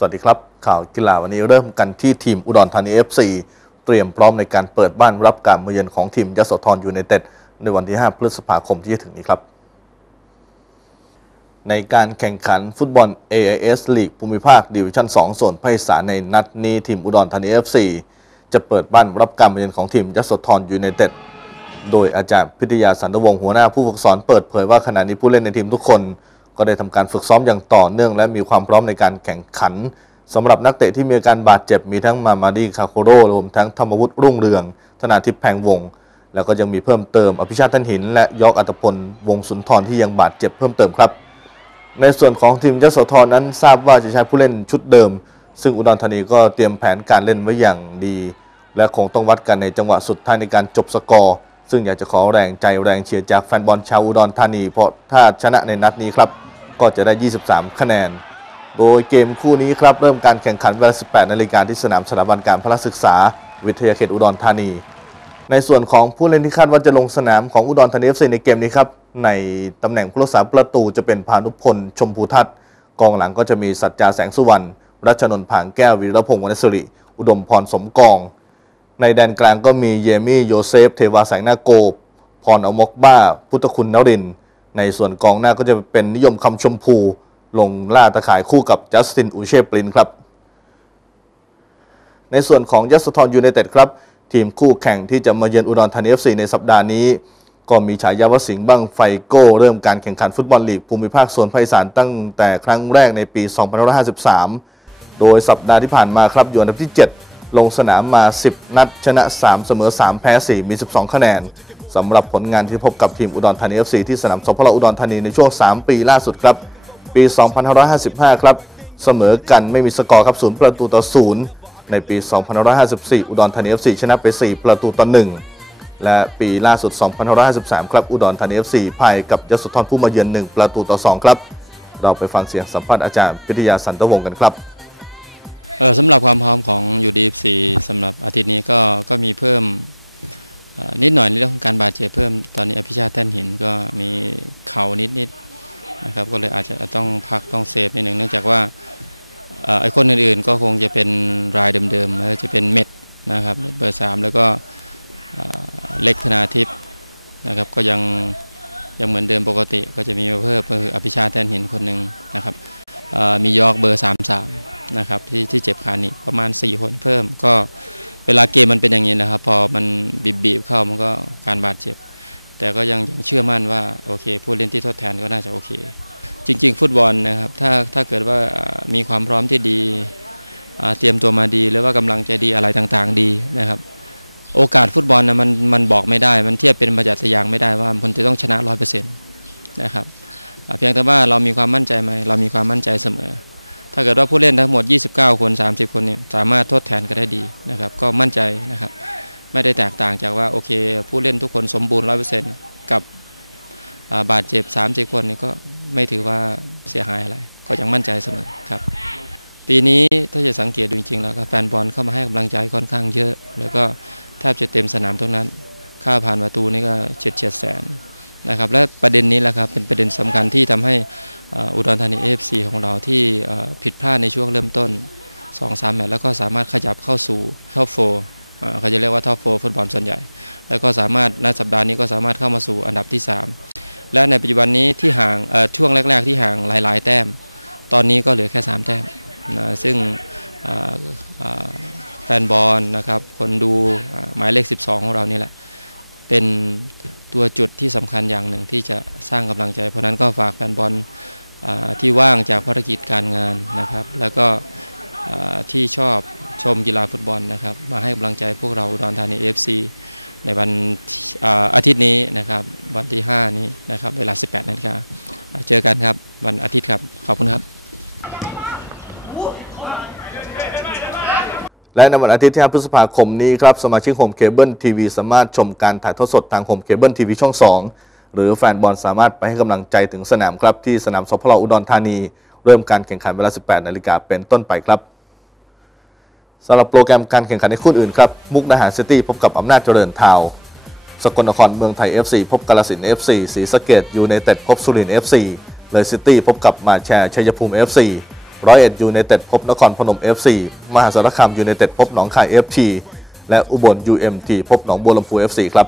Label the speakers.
Speaker 1: สวัสดีครับ ข่าวกีฬาวันนี้เริ่มกันที่ทีมอุดรธานี FC เตรียมพร้อมในการเปิดบ้านรับการมาเยือนของทีมยโสธรยูไนเต็ดในวันที่ 5 พฤษภาคมที่จะถึงนี้ครับ ในการแข่งขันฟุตบอล AIS ลีกภูมิภาคดิวิชั่น 2 ส่วนภาคอีสานในนัดนี้ทีมอุดรธานี FC จะเปิดบ้านรับการมาเยือนของทีมยโสธรยูไนเต็ดโดยอาจารย์พิทยาสันตวงศ์หัวหน้าผู้ฝึกสอนเปิดเผยว่าขณะนี้ผู้เล่นในทีมทุกคน ก็ได้ทำการฝึกซ้อมอย่างต่อเนื่อง และมีความพร้อมในการแข่งขันสำหรับนักเตะที่มีอาการบาดเจ็บมีทั้งมามาดีคาโคโรรวมทั้งธรรมวุฒิรุ่งเรือง ธนาทิพย์แพงวงศ์แล้วก็ยังมีเพิ่มเติมอภิชาติท่านหิน และยอกอัตพลวงสุนทรที่ยังบาดเจ็บเพิ่มเติมครับ ในส่วนของทีมยโสธรนั้นทราบว่าจะใช้ผู้เล่นชุดเดิม ซึ่งอุดรธานีก็เตรียมแผนการเล่นไว้อย่างดี และคงต้องวัดกันในจังหวะสุดท้ายในการจบสกอร์ซึ่งอยากจะขอแรงใจแรงเชียร์จากแฟนบอลชาวอุดรธานี เพราะถ้าชนะในนัดนี้ครับ ก็จะได้ 23 คะแนน โดยเกมคู่นี้ครับ เริ่มการแข่งขันเวลา 18 นาฬิกาที่สนามสถาบันการพละศึกษา วิทยาเขตอุดรธานี ในส่วนของผู้เล่นที่คาดว่าจะลงสนามของอุดรธานีเอฟซีในเกมนี้ครับ ในตำแหน่งผู้รักษาประตูจะเป็นพานุพลชมพูทัศน์กองหลังก็จะมีสัจจาแสงสุวรรณรัชนนท์ผางแก้ววีรพงศ์วรรณสิริอุดมพรสมกอง ในแดนกลางก็มีเยมี่โยเซฟ เทวาแสงนาโกพรอมกบ้า พุทธคุณนรินทร์ ในส่วนกองหน้าก็จะเป็นนิยมคำชมพูลงล่าตะข่ายคู่กับจัสตินอูเช่ปลินครับ ในส่วนของยโสธรยูไนเต็ดครับ ทีมคู่แข่งที่จะมาเยือนอุดรธานี FC ในสัปดาห์นี้ ก็มีฉายาว่าสิงห์บังไฟโก้เริ่มการแข่งขันฟุตบอลลีกภูมิภาคส่วนภาคอีสานตั้งแต่ครั้งแรกในปี 2553 โดยสัปดาห์ที่ผ่านมาครับอยู่อันดับที่ 7 ลงสนามมา 10 นัดชนะ 3 เสมอ 3 แพ้ 4 มี 12 คะแนน สำหรับผลงานที่พบกับทีมอุดรธานี FC ที่สนามสพลอุดรธานีในช่วง 3 ปีล่าสุดครับ ปี 2555 ครับ เสมอกันไม่มีสกอร์ครับ0ประตูต่อ0ในปี 2554 อุดรธานี FC ชนะไป 4 ประตูต่อ1และปีล่าสุด 2553 ครับ อุดรธานี FC พ่ายกับยโสธรผู้มาเยือน 1 ประตูต่อ 2 ครับ เราไปฟังเสียงสัมภาษณ์อาจารย์พิทยาสันตวงศ์กันครับ
Speaker 2: สำหรับความพร้อมของยูดีซีสำหรับอาทิตย์นี้ก็ก็มีเพิ่ม นิดหน่อยในเรื่องของการบาดเจ็บเพิ่มตอนนี้อภิชาติแท่นหินก็มีเข่านิดนิดๆนะครับก็เลยอาจจะต้องพักต้องเซฟนิดหนึ่งเนื่องจากว่าไอ้คนอื่นๆก็คงจะเป็นรายเดิมๆจะเป็นเม็ดนะครับเม็ดเบอร์สามแล้วก็เล็กธนาทิพย์นะครับก็ยังยังเหมือนเดิมปกติก็จะมีมาเพิ่มก็คืออภิชาติแท่นหินคนหนึ่งนะครับมียอกเบอร์สามสามนะครับที่ที่เจ็บขาหนีประมาณ 4 คนเพิ่มก็ เวลาเกมมันเป็นอย่างนี้นะครับ พอมันบีบๆเข้ามันก็การบาดเจ็บ แต่ก็ยังยังเชื่อมั่นว่าโอเค ผู้เล่นที่ทดแทนก็น่าจะโอเค จริง ๆ ฟุตบอลนะครับถ้าถ้าเกิดว่ามีความพร้อมที่ดีเตรียมตัวมาดีหรือว่ากำลังใจดีอะไรต่างๆดีนะครับโอกาสฟุตบอลนะมันมันบอกไม่ได้ มันเทียบเป็นประจักษ์ทะยางไม่ได้ว่ามันจะต้องชนะร้อยเปอร์เซ็นต์นะครับเพียงแต่ว่าเรามีความมั่นใจไหมเรามีความมั่นใจเสมอ ถ้าเกิดว่าผู้เล่นทั้งหมด 29 คน 30 คนเนี่ยสามารถทดแทนกันได้ดีนะครับ ก็มั่นใจนะครับ ไม่ได้แตกต่างจากว่าโอเค ผู้เล่นทุกคนสมบูรณ์ 100%กับาบาดเจ็บ 30 คนนี่ก็ไม่ถือว่าเสียหายอะไร ก็ยังมั่นใจเสมอครับ ปีนี้ถ้าจะสังเกตดูจริงๆแล้วก็แฟนบอลเข้ามาให้กำลังใจค่อนข้างเยอะ แล้วก็แทบจะเต็มสนามตรงนั้น ค่าผ่านประตูนี่ก็เฉียดเฉียดแสน นะครับ และประเด็นนี้แหละครับเป็นประเด็นสำคัญที่ทำให้อุดรธานี AFC ของเราที่ผิดพลาดในช่วงเริ่มต้น2-3แมตช์แล้วก็สามารถขยับเข้าสู่ท็อปโฟเขาจะเรียกว่าท็อปโฟฟุตบอลส่วนใหญ่ แล้วก็สามารถในสัปดาห์นี้ก็สามารถเข้ามาสู่อันดับที่ 3 และในปัจจุบันนี้ที่ห่างช่วงแรก ๆ ที่ห่างหลาย ๆ แต้ม ตอนนี้ก็เหลือแค่ 3 แต้มนะซึ่งแฟนบอลนะครับคนดูหมายเลข 12 ของเรานี่แหละ เป็นตัวจุดที่สำคัญอย่างหนึ่งที่จะสร้างกำลังใจ เพราะนั้นก็ฝากแฟนบอลที่ว่างจากภารกิจการงานนะครับ แล้วก็ที่ชอบชมกีฬาฟุตบอลนะครับ มาให้กำลังใจพวกเราดอุดรธานี FC ในวันอาทิตย์นี้นะครับ วันที่ 5 นี้นะครับ เวลา 18นาฬิกาเจอกันครับ วันอาทิตย์ครับ ขอบคุณครับ
Speaker 1: และในวันอาทิตย์ที่ 5 พฤษภาคมนี้ครับ สมาชิกโฮมเคเบิลทีวีสามารถชมการถ่ายทอดสดทางโฮมเคเบิลทีวีช่อง 2 หรือแฟนบอลสามารถไปให้กำลังใจถึงสนามครับ ที่สนามสพลอุดรธานี เริ่มการแข่งขันเวลา 18 นาฬิกาเป็นต้นไปครับสำหรับโปรแกรมการแข่งขันในคู่อื่นครับ มุกดาหารซิตี้พบกับอำนาจเจริญทาวสกลนครเมืองไทย FC พบกาลสิน FC ศรีสะเกดยูไนเต็ดพบสุรินทร์ FC เลยซิตี้พบกับมาแชร์ชัยภูมิ FC ร้อยเอ็ดยูไนเต็ดพบนครพนม FC มหาสารคามยูไนเต็ดพบหนองคาย FT และอุบล UMT พบหนองบัวลำพู FC ครับ